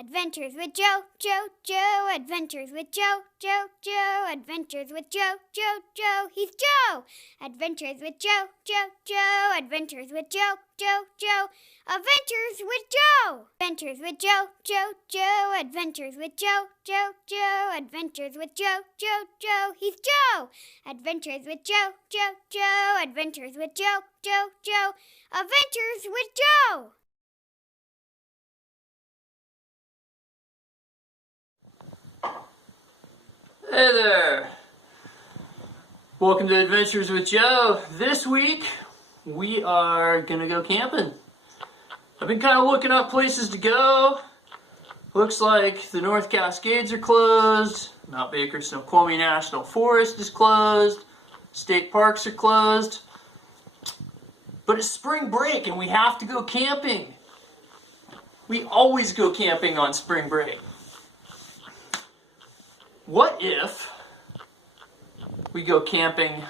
Adventures with Joe, Joe, Joe. Adventures with Joe, Joe, Joe. Adventures with Joe, Joe, Joe. He's Joe. Adventures with Joe, Joe, Joe. Adventures with Joe, Joe, Joe. Adventures with Joe. Adventures with Joe, Joe, Joe. Adventures with Joe, Joe, Joe. Adventures with Joe, Joe, Joe. He's Joe. Adventures with Joe, Joe, Joe. Adventures with Joe, Joe, Joe. Adventures with Joe. Hey there! Welcome to Adventures with Joe. This week, we are gonna go camping. I've been kind of looking up places to go. Looks like the North Cascades are closed, Mount Baker Snoqualmie National Forest is closed, state parks are closed. But it's spring break and we have to go camping. We always go camping on spring break. What if we go camping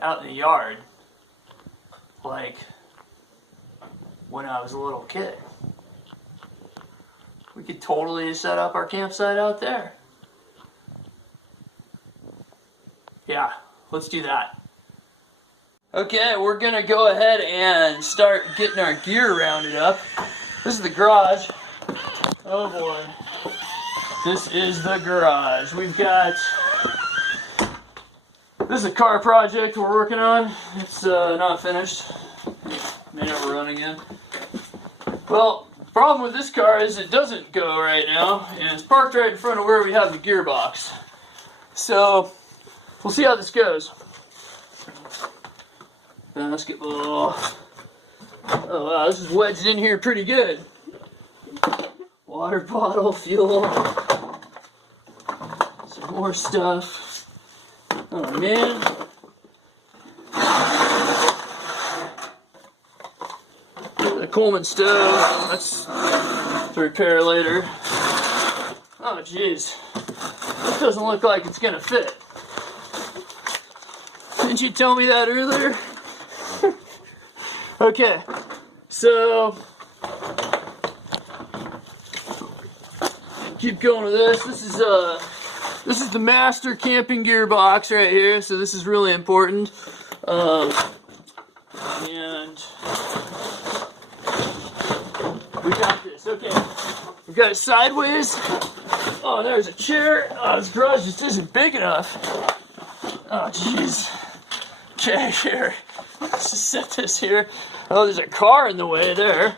out in the yard like when I was a little kid? We could totally set up our campsite out there. Yeah, let's do that. Okay, we're gonna go ahead and start getting our gear rounded up. This is the garage. Oh boy. This is the garage. We've got, this is a car project we're working on. It's not finished. May never run again. Well, the problem with this car is it doesn't go right now, and it's parked right in front of where we have the gearbox. So, we'll see how this goes. Basketball. Oh wow, this is wedged in here pretty good. Water bottle, fuel. Some more stuff. Oh man. A Coleman stove. That's to repair later. Oh jeez. This doesn't look like it's gonna fit. Didn't you tell me that earlier? Okay. So keep going with this. This is the master camping gear box right here, so this is really important. And we got this. Okay, we've got it sideways. Oh, there's a chair. Oh, this garage just isn't big enough. Oh, jeez. Okay, here. Let's just set this here. Oh, there's a car in the way there.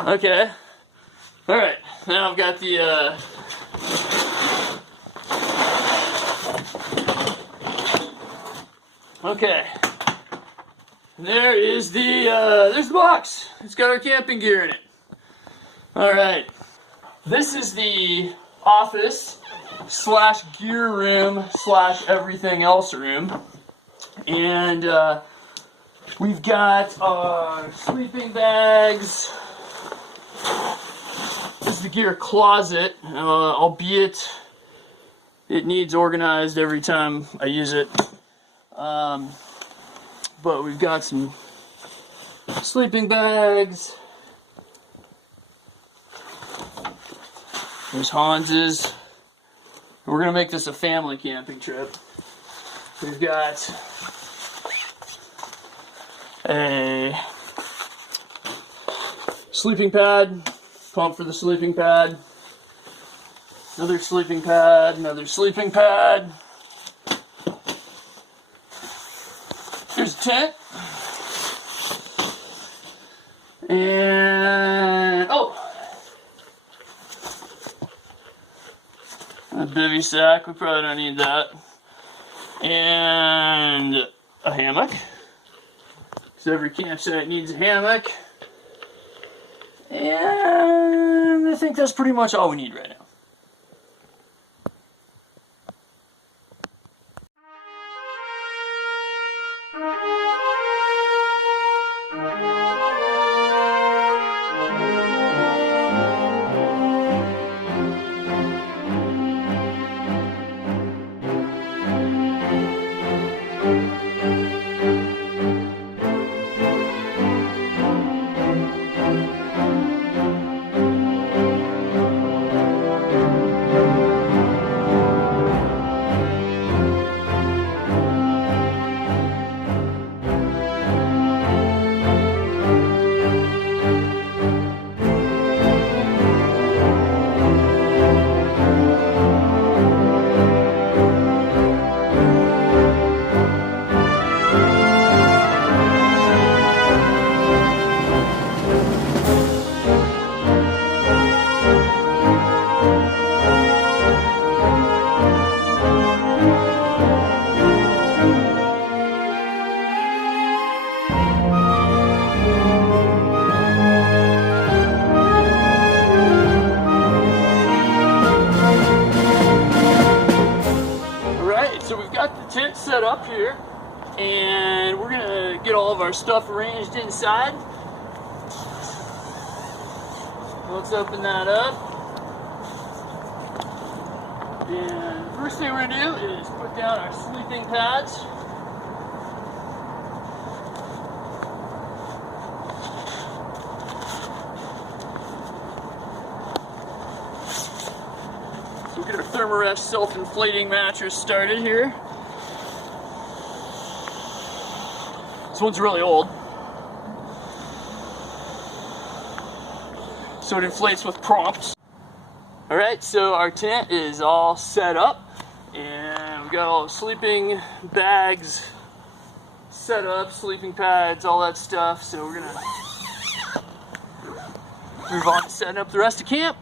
Okay. All right. Now I've got the okay. There is there's the box. It's got our camping gear in it. All right. This is the office / gear room / everything else room, and we've got our sleeping bags. This is the gear closet, albeit it needs organized every time I use it. But we've got some sleeping bags. There's Hans's. We're gonna make this a family camping trip. We've got a sleeping pad, pump for the sleeping pad, another sleeping pad, another sleeping pad. Here's a tent. And, oh, a bivy sack, we probably don't need that. And a hammock, because every campsite needs a hammock. And I think that's pretty much all we need right now. set up here, and we're gonna get all of our stuff arranged inside. Let's open that up. And first thing we're gonna do is put down our sleeping pads. So we'll get our Thermarest self-inflating mattress started here. This one's really old, so it inflates with prompts. Alright, so our tent is all set up, and we've got all the sleeping bags set up, sleeping pads, all that stuff. So we're gonna move on to setting up the rest of camp.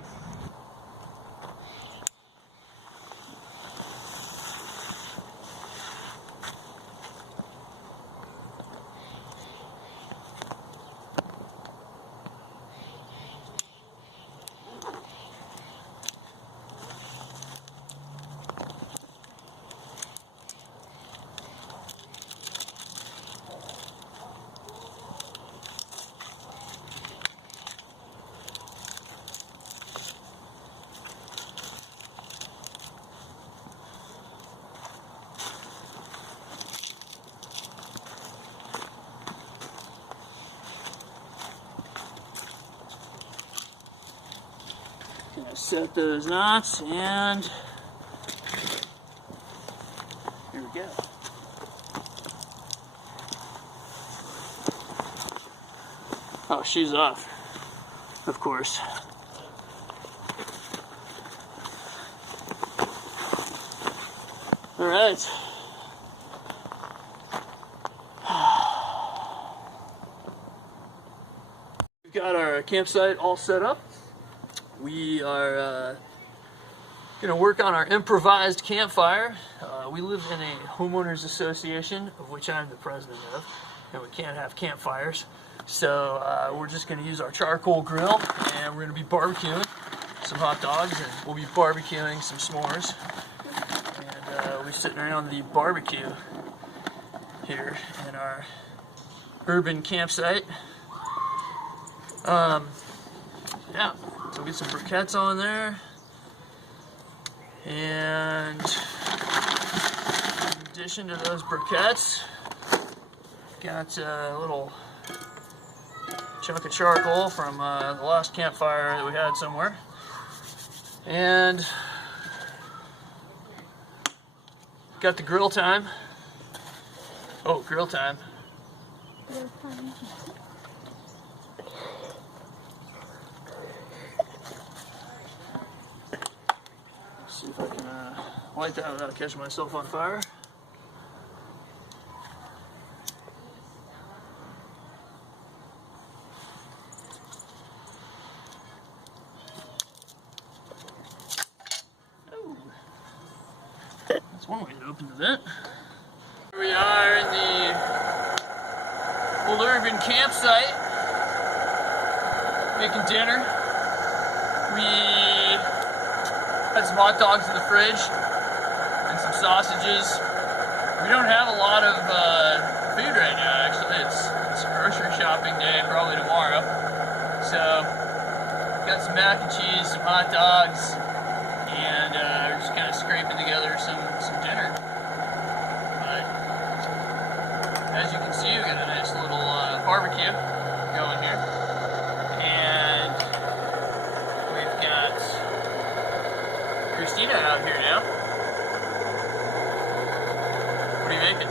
Gonna set those knots, and here we go. Oh, shoes off, of course. All right. We've got our campsite all set up. We are going to work on our improvised campfire. We live in a homeowners association, of which I'm the president of, and we can't have campfires. So we're just going to use our charcoal grill, and we're going to be barbecuing some hot dogs, and we'll be barbecuing some s'mores. And we'll be sitting around the barbecue here in our urban campsite. Yeah. So we'll get some briquettes on there, and in addition to those briquettes, got a little chunk of charcoal from the last campfire that we had somewhere, and got the grill time. Oh, grill time. See if I can light that without catching myself on fire. Oh. That's one way to open the vent. Here we are in the old urban campsite, making dinner. We had some hot dogs in the fridge and some sausages. We don't have a lot of food right now, actually. It's grocery shopping day, probably tomorrow. So, got some mac and cheese, some hot dogs, and we're just kind of scraping together some dinner. But, as you can see, we got a nice little barbecue going here. And we've got Christina out here now. What are you making?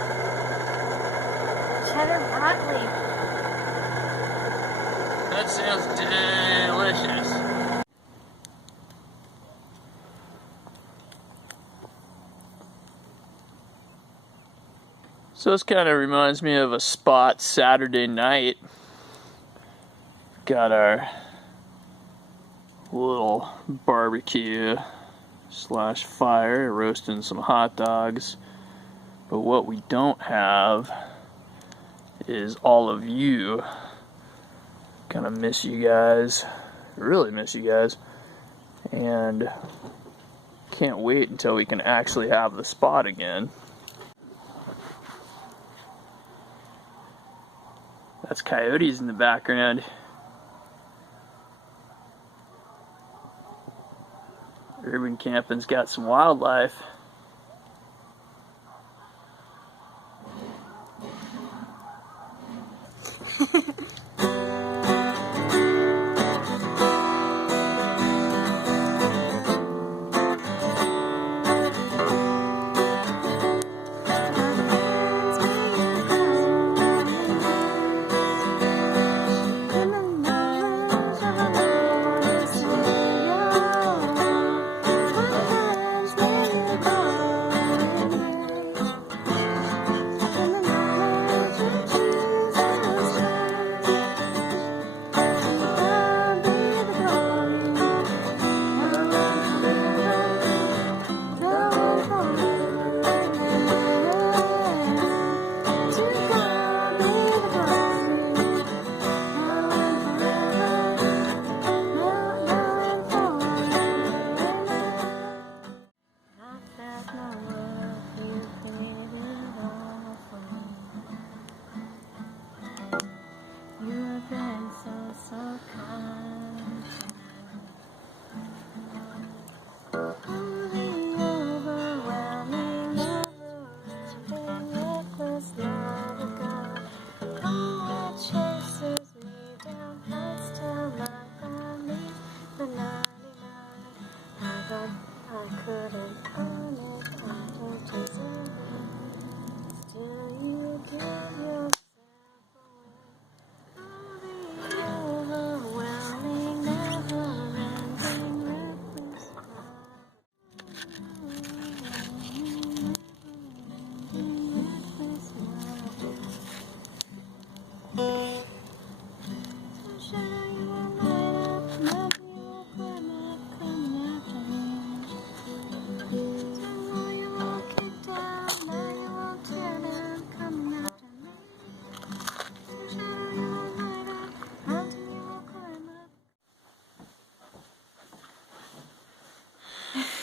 Cheddar broccoli. That sounds delicious. So this kind of reminds me of a spot Saturday night. Got our little barbecue / fire, roasting some hot dogs. But what we don't have is all of you. Kind of miss you guys, really miss you guys, and can't wait until we can actually have the spot again. That's coyotes in the background. Urban camping's got some wildlife.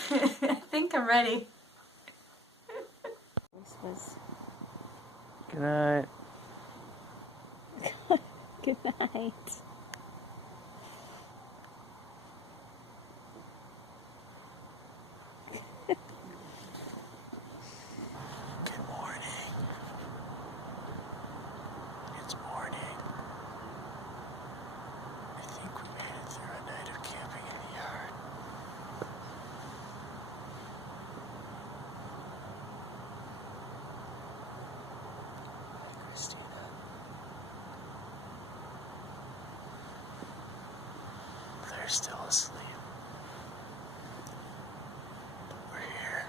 I think I'm ready. Good night. Good night. Good morning. It's morning. I think we made it through a night of camping in the yard. Christina. They're still asleep. But we're here.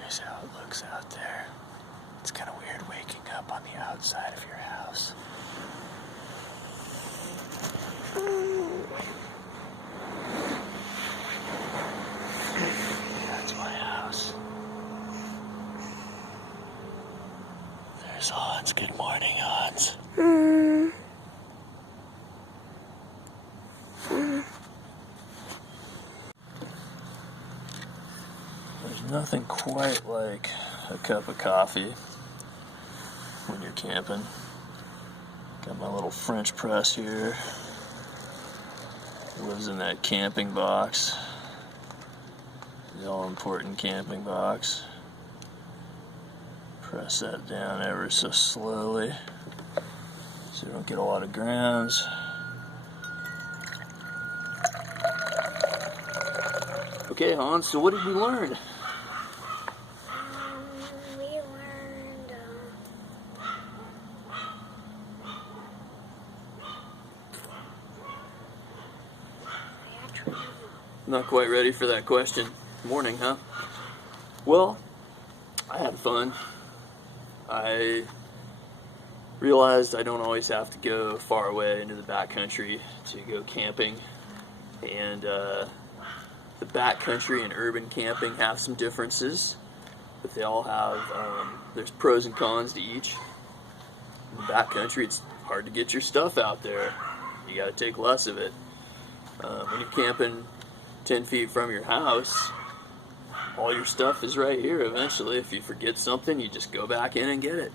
Here's how it looks out there. It's kind of weird waking up on the outside of your house. That's my house. There's Hans. Good morning, Hans. There's nothing quite like a cup of coffee when you're camping. Got my little French press here. Lives in that camping box. The all-important camping box. Press that down ever so slowly so you don't get a lot of grounds. Okay, Hans, so what did we learn? We learned Not quite ready for that question. Morning, huh? Well, I had fun. I realized I don't always have to go far away into the backcountry to go camping. And the backcountry and urban camping have some differences, but they all have, there's pros and cons to each. In the backcountry, it's hard to get your stuff out there. You gotta take less of it. When you're camping 10 feet from your house, all your stuff is right here eventually. If you forget something, you just go back in and get it.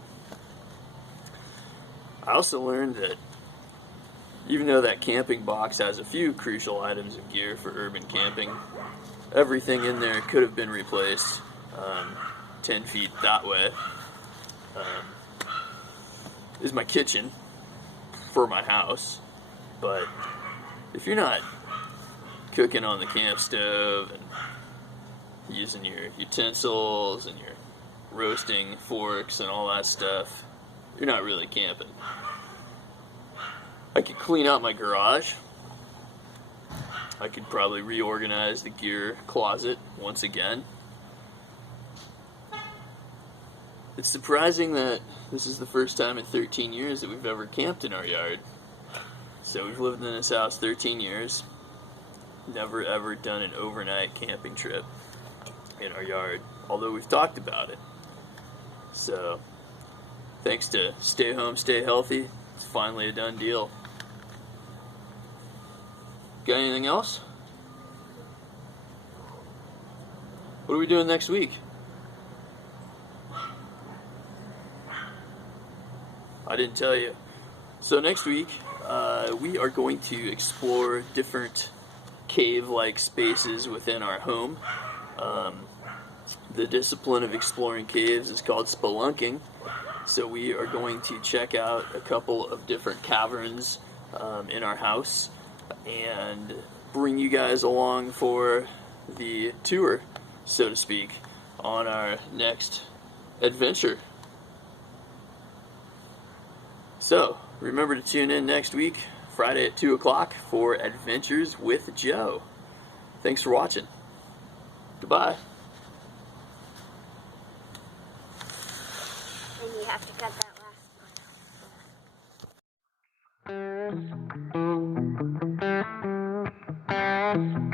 I also learned that even though that camping box has a few crucial items of gear for urban camping, everything in there could have been replaced 10 feet that way. Is my kitchen for my house, but if you're not cooking on the camp stove and using your utensils and your roasting forks and all that stuff, you're not really camping. I could clean out my garage. I could probably reorganize the gear closet once again. It's surprising that this is the first time in 13 years that we've ever camped in our yard. So we've lived in this house 13 years. Never ever done an overnight camping trip in our yard, although we've talked about it. So, thanks to Stay Home, Stay Healthy, it's finally a done deal. Got anything else? What are we doing next week? I didn't tell you. So next week, we are going to explore different cave-like spaces within our home. The discipline of exploring caves is called spelunking. So we are going to check out a couple of different caverns in our house and bring you guys along for the tour, so to speak, on our next adventure. So, remember to tune in next week, Friday at 2 o'clock, for Adventures with Joe. Thanks for watching. Goodbye. And you have to cut that last one.